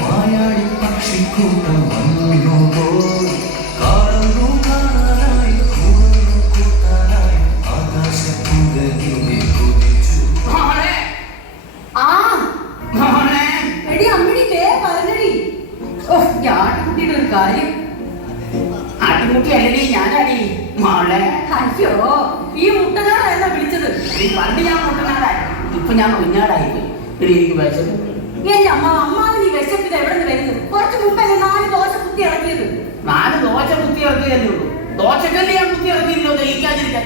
വായാടി പക്ഷിക്കൂട്ടം വന്നുപോയി കാണുന്നു കാണാനായി കൂട്ടാനായി ആകാശപ്പുഴയിലെ കുതിച്ചു. ആട്ടിൻകുട്ടിയുടെ ഒരു കാര്യം. ആട്ടിൻകുട്ടി അല്ലടി ഞാനടി മോളെ. അയ്യോ ഈ മുട്ടനാടായിരുന്ന വിളിച്ചത്. പണ്ട് ഞാൻ മുട്ടനാടായി, ഇപ്പൊ ഞാൻ കുഞ്ഞാടായി പോയി. എനിക്ക് വിശപ്പ്. എന്റെ അമ്മാവ് നീ വിശപ്പിത് എവിടെ നിന്ന് വരുന്നത്? കുറച്ച് മുമ്പല്ലേ 4 ദോശ കുത്തി ഇറക്കിയത്. 4 ദോശ കുത്തി ഇറക്കിയല്ലേ ഉള്ളൂ. ദോശക്കല്ലേ ഞാൻ കുത്തി ഇറക്കിയില്ലോ ദഹിക്കാതിരിക്കാൻ.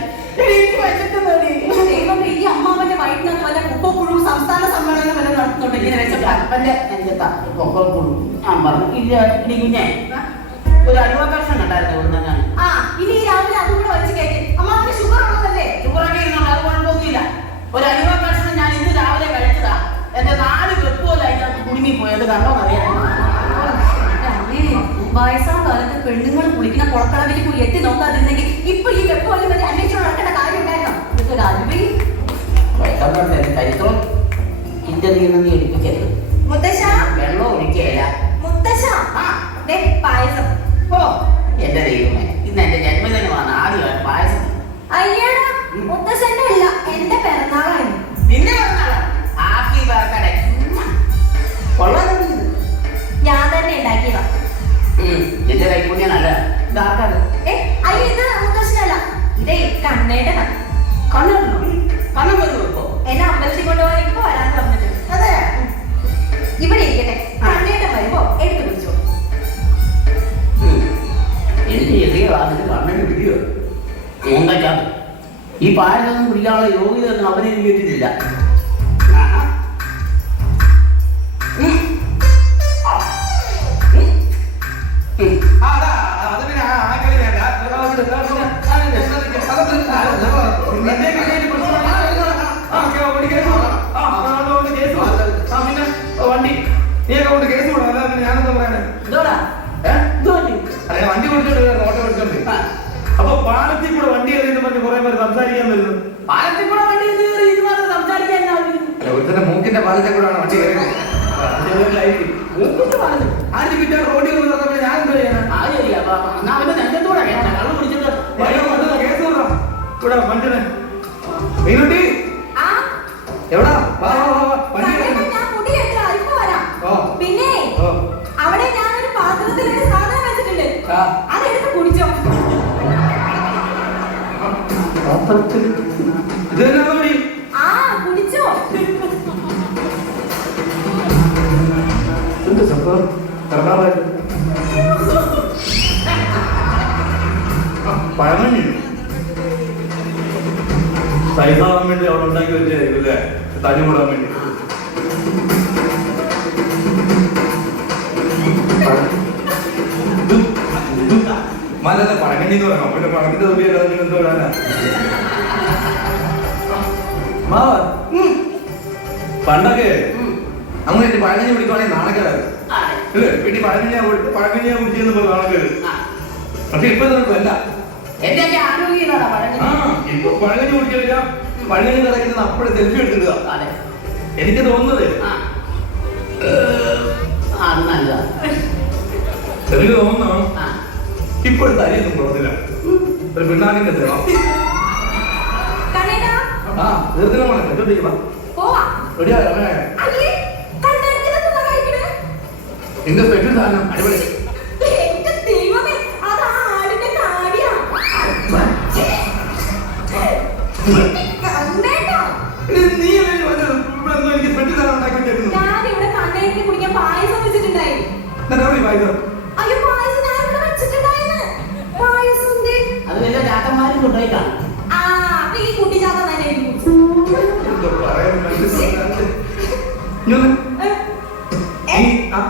ദൈവമേ, ഈ അമ്മാവന്റെ വയറ്റിനകത്ത് വല്ല കൊക്കോപ്പുഴു സംസ്ഥാന സമ്മേളനം വല്ല നടത്തുന്നുണ്ട്. ഇങ്ങനെ വിശപ്പ് അപ്പന്റെ നെഞ്ചത്താ കൊക്കോപ്പുഴു. ഞാൻ പറഞ്ഞു ഇല്ല കുഞ്ഞെ, ഒരു അലുവ കഷ്ണം കണ്ടായിരുന്നു. ഞാൻ ഇനി രാവിലെ അതും കൂടെ വലിച്ചു കയറ്റി. അമ്മാവന് ഷുഗർ ഉള്ളതല്ലേ? ഷുഗറൊക്കെ ഇരുന്നുണ്ട്, അത് കുഴപ്പമൊന്നുമില്ല. ഒരു അലുവ കഷ്ണം ഞാൻ ഇന്ന് രാവിലെ കഴിച്ചതാ. എന്റെ 4 വെപ്പോലും അതിനകത്ത് കുടുങ്ങിപ്പോയത് കണ്ടോന്നറിയാം. വയസ്സാം കാലത്ത് പെണ്ണുങ്ങൾ കുളിക്കുന്ന കുളക്കടവിൽ പോയി എത്തി നോക്കാതിരുന്നെങ്കിൽ ഇപ്പൊ ഈ വെപ്പോലും വരെ അന്വേഷിച്ച് നടക്കേണ്ട കാര്യം ഉണ്ടായിരുന്നോ? ഇതൊരു അലുവയും ചരിത്രം ഇന്റർവ്യൂ എടുപ്പിക്കരുത്. മുത്തശ്ശ വെള്ളം ഒഴിക്കുകയില്ല. മുത്തശ്ശ പായസം. ഓ എന്റെ ദൈവമേ, ഇന്ന് എന്റെ ജന്മദിനമാണ്. ആദ്യമായി പായസം. അയ്യടാ, മുത്തശ്ശന്റെ അല്ല, എന്റെ പിറന്നാളായിരുന്നു. നിന്റെ പിറന്നാളാണ്? Happy birthday. ഞാൻ തന്നെ ഉണ്ടാക്കിയതാ. എന്റെ കൈപ്പുണ്യ നല്ല ഇതാക്കാറ്. അയ്യോ ഇത് മുത്തശ്ശനല്ല, ഇതേ കണ്ണേടെ കണ്ണോ കണ്ണം വന്നു വെക്കോ. എന്നെ അമ്പലത്തിൽ കൊണ്ടുപോകാൻ ഇപ്പൊ വരാൻ പറഞ്ഞിട്ടുണ്ട്. അതെ, ഇവിടെ ഇരിക്കട്ടെ. കണ്ണേടെ വരുമ്പോ എടുത്തു പിടിച്ചോ. എനിക്ക് ചെറിയ വാതിന് കണ്ണിന് പിടിയോ നോക്കാം. ഈ പായസമൊന്നും പിടിക്കാനുള്ള യോഗ്യതൊന്നും അവനെ കേട്ടിട്ടില്ല. വണ്ടി നീ കൊണ്ട് കേസ് കൂടാ. അല്ലാതെ ഞാനെന്താ പറയാനേ? വണ്ടി കൊടുത്തോണ്ട് ഓട്ടോ കൊടുത്തോണ്ട് അപ്പൊ പാലത്തിൽ കൂടെ വണ്ടി കയറി പറഞ്ഞ് കുറെ പേര് സംസാരിക്കാൻ വരുന്നു. പാലത്തിൽ കൂടെ വണ്ടി സംസാരിക്കാൻ ഒരുത്തന്റെ മൂക്കിന്റെ പാലത്തിൽ കൂടെ വണ്ടി കയറി ആദ്യം കിട്ടാൻ റോഡിൽ കൊണ്ടുവന്നപ്പോ ഞാൻ എന്താ കേസ് കൂടാ ഇവിടെ മനുഷ്യനെ മീനുട്ടി എവിടാ പിന്നെ അവിടെ ഞാനൊരു പാത്രത്തിൽ സാധനം വെച്ചിട്ടുണ്ട്, അതെടുത്ത് കുടിച്ചോ. ആ കുടിച്ചോ. പഴമഞ്ഞു സൈസാവാൻ വേണ്ടി അവിടെ ഉണ്ടാക്കി വെച്ചായിരിക്കും അല്ലേ? തനി കൂടാൻ വേണ്ടി. മലല്ല പഴകഞ്ഞി എന്ന് പറയാം. പിന്നെ പഴത്തിന്റെ തുമ്പിയല്ലാതെ എന്തോ ഇടാനാ മാവ. പണ്ടൊക്കെ അങ്ങനെ പഴകഞ്ഞി പിടിക്കുവാണെങ്കിൽ നാണക്കേടായിരുന്നു അല്ലേ? വീട്ടിൽ പഴകഞ്ഞിയാ കുടിച്ചെന്ന് പറഞ്ഞ നാണക്കേട്. പക്ഷെ ഇപ്പൊ അല്ല. ഇപ്പൊ പഴകഞ്ഞി കുടിക്കില്ല. പഴകഞ്ഞി കിടക്കുന്നത് അപ്പോഴെ സെൽഫി എടുത്തിടുക. എനിക്ക് തോന്നുന്നത് എനിക്ക് തോന്നുന്നു ഇപ്പോഴത്തെ അരിയൊന്നും കുറഞ്ഞില്ല. ഒരു പിണ്ണാക്കിന്റെ തേണം. തീർത്തില്ല മോളെ എത്തോണ്ടിരിക്കണം. എന്റെ സ്പെഷ്യൽ സാധനം അടിപൊളി.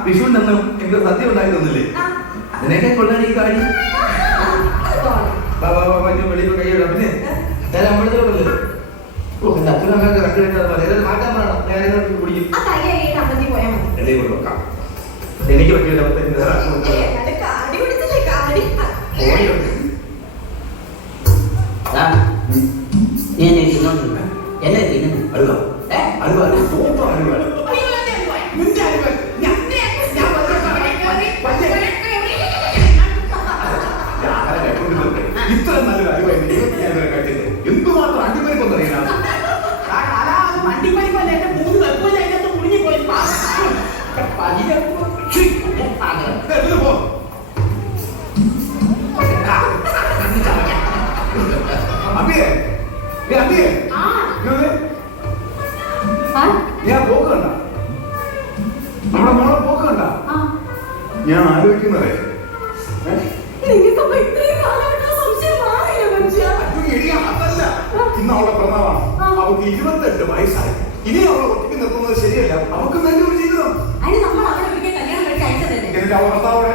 വിഷുവിനൊന്നും എനിക്ക് സദ്യ ഉണ്ടാക്കി തന്നില്ലേ? അതിനൊക്കെ കൊള്ളാണ് ഈ കാര്യം. വെളിയിൽ കൈയിടാം. പിന്നെ ഞാൻ അമ്പലത്തിലോട്ടല്ലേ എന്റെ അച്ഛനൊക്കെ കണ്ടുകഴിഞ്ഞാൽ മാറ്റാൻ പറയണം. ഞാൻ കുടിക്കും. കൊണ്ടുവെക്കാം. എനിക്ക് പറ്റിയ എന്നെ തിന്നുന്നു. അഴുക അഴുക സൂപ്പർ അഴുക. അതിന് ആഗ്രഹം. ഇതില് പോ. അമ്പിയെ, ഏ അമ്പിയെ, ആ. ഇങ്ങോട്ട്. ആ? ഞാൻ പോക്ക് കണ്ട, നമ്മുടെ മോളെ പോക്ക് കണ്ട. ആ. ഞാൻ ആലോചിക്കുന്നതേ നിങ്ങൾക്കപ്പോ ഇത്രയും കാലമായിട്ട് ആ സംശയം മാറിയില്ല മനുഷ്യ. അതല്ല, ഇന്ന് അവളുടെ പിറന്നാളാണ്. അവൾക്ക് 28 വയസ്സായി. ഇനി അവളെ ഒറ്റയ്ക്ക് നിർത്തുന്നത് ശരിയല്ല. അവൾക്ക് നല്ലൊരു ജീവിതം. അതിന് നമ്മൾ അവരെ ഒരിക്കൽ കല്യാണം കഴിച്ച് അയച്ചതല്ലേ? എന്നിട്ട് അവൾ ഭർത്താവോടെ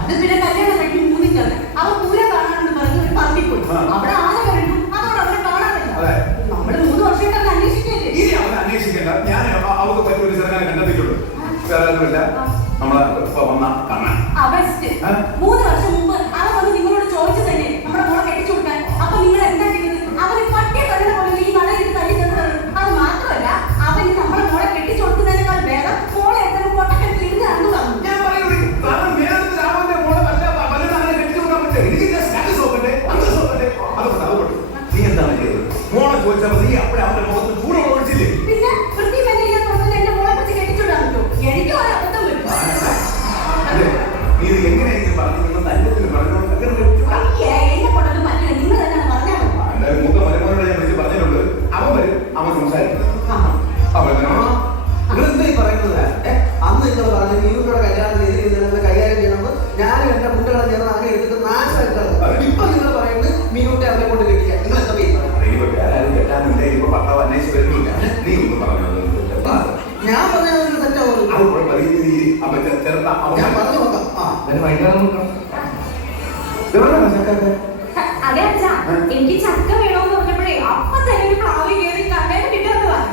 അത് പിന്നെ കല്യാണം കഴിഞ്ഞ് 3 കൊല്ലം അവ പൂര കാണാനെന്ന് പറഞ്ഞ് ഒരു പറമ്പിൽ പോയി. അവിടെ ആന കഴിഞ്ഞു, അതോടെ അവരെ കാണാനില്ല. നമ്മള് 3 വർഷമായിട്ട് അന്വേഷിക്കല്ലേ. ഇനി അവനെ അന്വേഷിക്കണ്ട. ഞാൻ അവൾക്ക് പറ്റിയ ഒരു ചെറുക്കാനെ കണ്ടെത്തിയിട്ടുള്ളൂ. വേറെ ആരുമില്ല, നമ്മളെ ഇപ്പൊ വന്ന കാണാൻ. 3 വർഷം മുമ്പ് അവൻ വന്ന് നിങ്ങളോട് ചോദിച്ചതല്ലേ നമ്മുടെ മോളെ കെട്ടിച്ചു കൊടുക്കാൻ. അപ്പൊ നിങ്ങൾ എന്താ ചെയ്തത്? അവന് പട്ടിയെ തന്നെ പോലെ ഈ നടയിൽ തല്ലി തന്നത്. അത് മാത്രമല്ല, അവന് നമ്മളെ മോളെ കെട്ടിച്ചു കൊടുക്കുന്നതിനേക്കാൾ ഭേദം മോളെ എത്ര പൊട്ടക്കെട്ടിൽ ഇരുന്ന് കണ്ടു തന്നു. ഞാൻ പറയുന്നത് കാരണം നേരത്തെ അവന്റെ മോളെ വല്ലതും അങ്ങനെ കെട്ടിച്ചു കൊടുക്കാൻ പറ്റില്ല. എനിക്ക് സ്റ്റാറ്റസ് നോക്കണ്ടേ, അന്തസ് നോക്കണ്ടേ. അതുകൊണ്ട് നീ എന്താണ് ചെയ്തത്? മോളെ ചോദിച്ചപ്പോ നീ അപ്പഴേ അവന്റെ മുഖത്ത് ചൂട് ഒഴിച്ചില്ലേ? പിന്നെ വൃത്തി മെല്ലില്ല തോന്നുന്നത് എന്റെ മോളെ പറ്റി കെട്ടിച്ചുവിടാൻ പറ്റുമോ? എനിക്ക് ഒരു അബദ്ധം വരും. നീ ഇത് എങ്ങനെയെങ്കിലും പറഞ്ഞു നിങ്ങൾ തല്ലത്തിന് പറഞ്ഞു അയ്യേ, എന്നെ കൊണ്ടൊന്നും പറ്റില്ല. നിങ്ങൾ തന്നെ പറഞ്ഞാൽ മതി. എന്തായാലും മൂത്ത മരുമോനോട് ഞാൻ വിളിച്ച് പറഞ്ഞിട്ടുണ്ട്. അവൻ വരും, അവൻ സംസാരിക്കും. നിങ്ങളെന്തായി പറയുന്നത്? അന്ന് നിങ്ങൾ പറഞ്ഞു മീനുകളുടെ കല്യാണത്തിന് എതിരെ കൈകാര്യം ചെയ്യണമെന്ന് ഞാനും എന്റെ കുട്ടികളെ ചേർന്ന് അങ്ങനെ എടുത്തിട്ട് നാശമായിട്ടാണ്. ഇപ്പൊ നിങ്ങൾ പറയുന്നത് മീനുട്ടെ അവരെ കൊണ്ട് കെട്ടിക്കാൻ. നിങ്ങൾ എന്താ ആരും കെട്ടാനില്ല. ഇപ്പൊ ഭർത്താവ് അന്വേഷിച്ച് വരുന്നില്ല. നീ ഒന്നും പറഞ്ഞത് ഞാൻ പറഞ്ഞത് തെറ്റാവുള്ളൂ. ഞാൻ പറഞ്ഞു നോക്കാം. അതെ അച്ഛാ, എനിക്ക് ചക്ക വേണമെന്ന് പറഞ്ഞപ്പോഴേ അപ്പൊ തന്നെ ഒരു പ്രാവി കയറി കണ്ണേനെ പിന്നെ അതാണ്